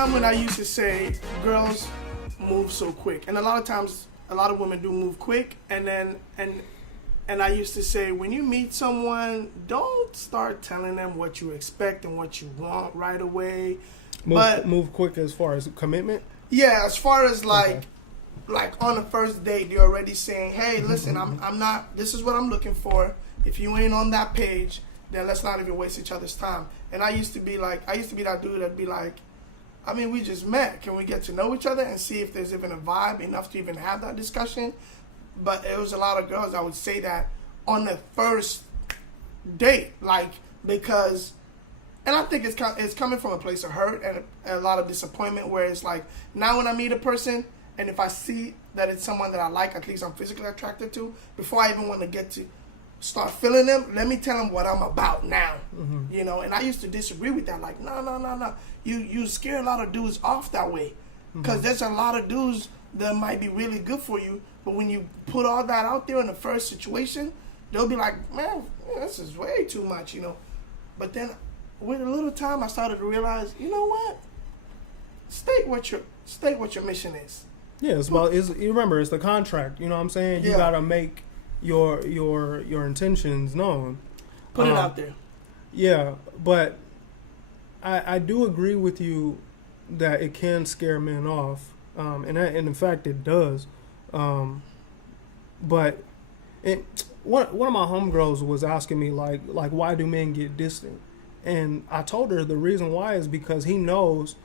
time when I used to say girls move so quick, and a lot of times a lot of women do move quick, and I used to say, when you meet someone, don't start telling them what you expect and what you want right away. Move quick as far as commitment? Yeah, as far as like on the first date, you're already saying, hey, listen, I'm not, this is what I'm looking for. If you ain't on that page, then let's not even waste each other's time. And I used to be that dude that'd be like, I mean, we just met. Can we get to know each other and see if there's even a vibe enough to even have that discussion? But it was a lot of girls that would say that on the first date, like, because, and I think it's coming from a place of hurt and a lot of disappointment, where it's like, now when I meet a person, and if I see that it's someone that I like, at least I'm physically attracted to, before I even want to get to start feeling them, let me tell them what I'm about now. You know, and I used to disagree with that, like, no. You scare a lot of dudes off that way, because there's a lot of dudes that might be really good for you, but when you put all that out there in the first situation, they'll be like, man, this is way too much, you know. But then with a little time, I started to realize, you know what? State what your mission is. Yeah, you remember, it's the contract. You know what I'm saying? You gotta make your intentions known. Put it out there. Yeah, but I do agree with you that it can scare men off, and in fact it does. But one of my homegirls was asking me like why do men get distant, and I told her the reason why is because he knows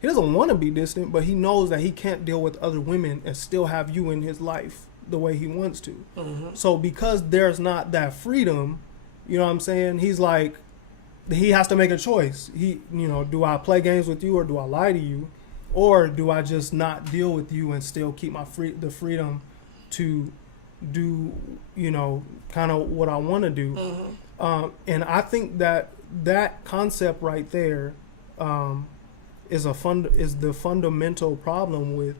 he doesn't want to be distant, but he knows that he can't deal with other women and still have you in his life the way he wants to. So because there's not that freedom, you know what I'm saying, he's like, he has to make a choice. Do I play games with you, or do I lie to you, or do I just not deal with you and still keep the freedom to do, kind of what I want to do. And I think that concept right there is the fundamental problem with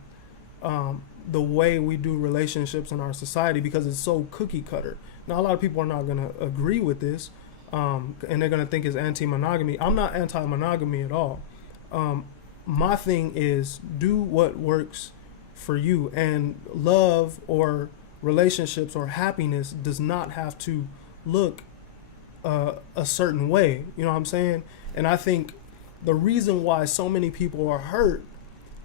the way we do relationships in our society, because it's so cookie cutter. Now, a lot of people are not going to agree with this, and they're going to think it's anti-monogamy. I'm not anti-monogamy at all. My thing is, do what works for you, and love or relationships or happiness does not have to look a certain way. You know what I'm saying? And I think the reason why so many people are hurt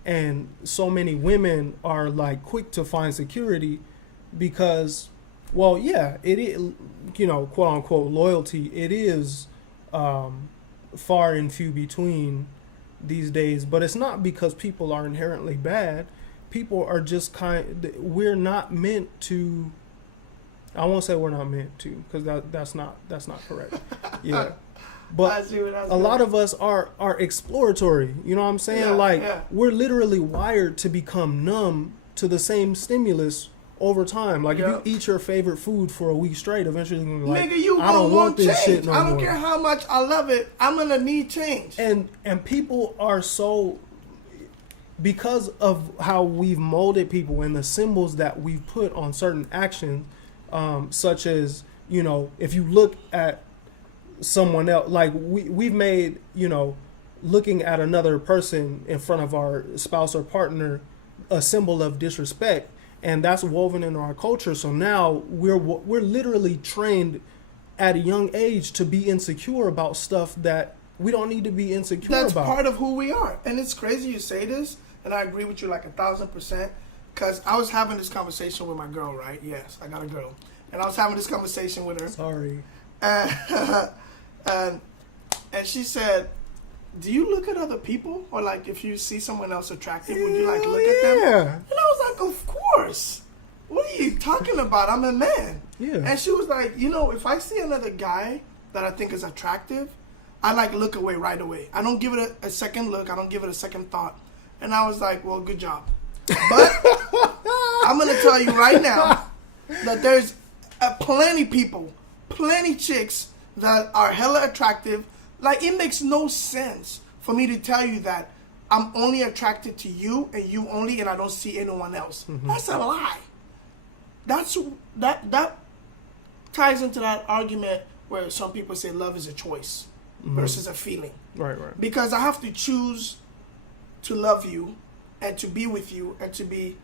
and so many women are like quick to find security, because, well, yeah, it is, quote unquote loyalty, it is far and few between these days, but it's not because people are inherently bad. People are just we're not meant to, I won't say we're not meant to, because that's not correct. Yeah. But a lot of us are exploratory. You know what I'm saying? We're literally wired to become numb to the same stimulus over time. Like, if you eat your favorite food for a week straight, eventually you're gonna be like, nigga, I don't want this shit no more. I don't care how much I love it, I'm gonna need change. And people are so, because of how we've molded people and the symbols that we've put on certain actions, such as, if you look at someone else, like we've made, looking at another person in front of our spouse or partner a symbol of disrespect, and that's woven into our culture. So now we're literally trained at a young age to be insecure about stuff that we don't need to be insecure about. That's part of who we are. And it's crazy you say this, and I agree with you like 1,000%, because I was having this conversation with my girl, right? Yes, I got a girl. And I was having this conversation with her. Sorry. And she said, do you look at other people? Or like, if you see someone else attractive, would you like look at them? And I was like, of course. What are you talking about? I'm a man. Yeah. And she was like, if I see another guy that I think is attractive, I like look away right away. I don't give it a second look. I don't give it a second thought. And I was like, well, good job. But I'm going to tell you right now that there's plenty chicks that are hella attractive. Like, it makes no sense for me to tell you that I'm only attracted to you and you only, and I don't see anyone else. That's a lie. That ties into that argument where some people say love is a choice versus a feeling. Right. Because I have to choose to love you and to be with you and to be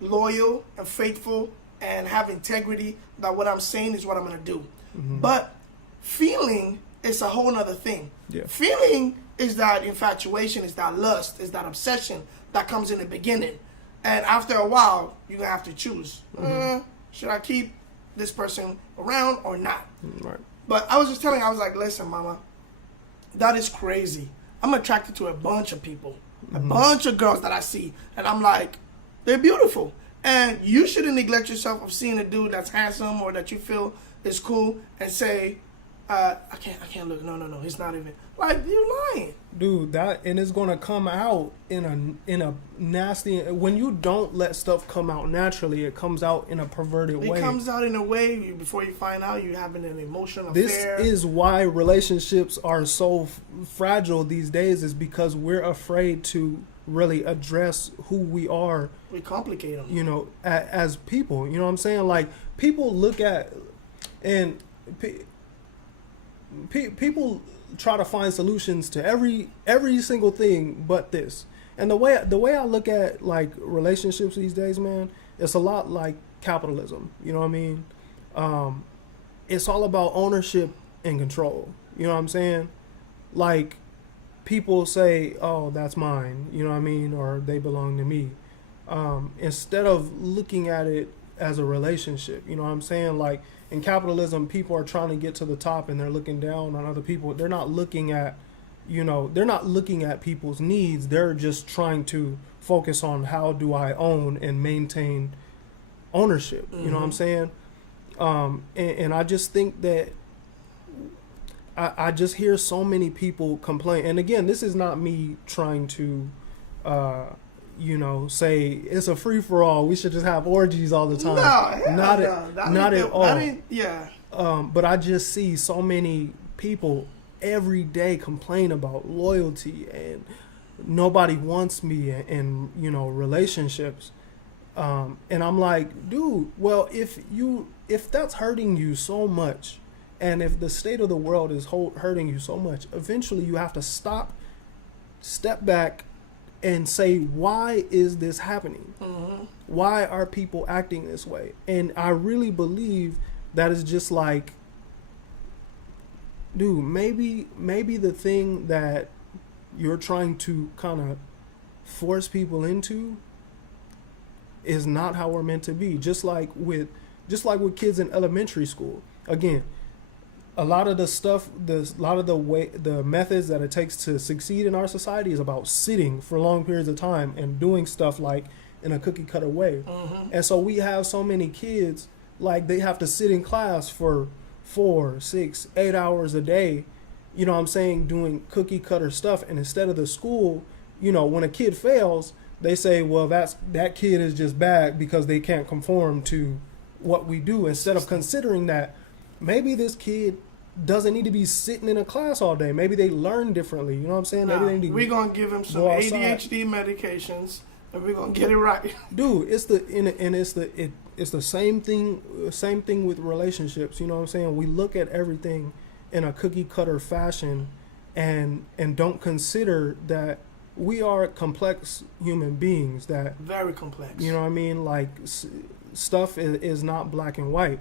loyal and faithful and have integrity that what I'm saying is what I'm going to do. But feeling is a whole other thing. Yeah. Feeling is that infatuation, is that lust, is that obsession that comes in the beginning. And after a while, you're going to have to choose. Should I keep this person around or not? Right. But I was just telling her, I was like, listen, mama, that is crazy. I'm attracted to a bunch of people, a bunch of girls that I see. And I'm like, they're beautiful. And you shouldn't neglect yourself of seeing a dude that's handsome or that you feel is cool and say, I can't look. No, he's not even. Like, you're lying. Dude, and it's gonna come out in a nasty. When you don't let stuff come out naturally, it comes out in a perverted way. It comes out in a way before you find out you're having an emotional This affair. is why relationships are so fragile these days. Is because we're afraid to really address who we are. We complicate them. You know, as people. You know what I'm saying? Like, people look at and people try to find solutions to every single thing but this. And the way I look at like relationships these days, man, it's a lot like capitalism. You know what I mean? It's all about ownership and control. You know what I'm saying? Like, people say, "Oh, that's mine," you know what I mean, or "They belong to me," instead of looking at it as a relationship. You know what I'm saying? Like, in capitalism, people are trying to get to the top and they're looking down on other people. They're not looking at, they're not looking at people's needs. They're just trying to focus on how do I own and maintain ownership. You know what I'm saying? And I just think that I just hear so many people complain. And again, this is not me trying to, say it's a free for all. We should just have orgies all the time. Not at all. But I just see so many people every day complain about loyalty and nobody wants me and relationships. And I'm like, dude, well, if that's hurting you so much, and if the state of the world is hurting you so much, eventually you have to step back, and say, why is this happening? Why are people acting this way? And I really believe that is just like, dude, maybe the thing that you're trying to kind of force people into is not how we're meant to be. Just like with kids in elementary school. Again, a lot of the methods that it takes to succeed in our society is about sitting for long periods of time and doing stuff like in a cookie cutter way. And so we have so many kids, like, they have to sit in class for 4, 6, 8 hours a day, you know what I'm saying, doing cookie cutter stuff. And instead of the school, when a kid fails, they say, well, that kid is just bad because they can't conform to what we do, instead of considering that maybe this kid doesn't need to be sitting in a class all day. Maybe they learn differently. You know what I'm saying? Maybe they need to we're going to give him some ADHD medications and we're going to get it right. Dude, it's the same thing with relationships. You know what I'm saying? We look at everything in a cookie cutter fashion and don't consider that we are complex human beings, that very complex. You know what I mean? Like, stuff is not black and white.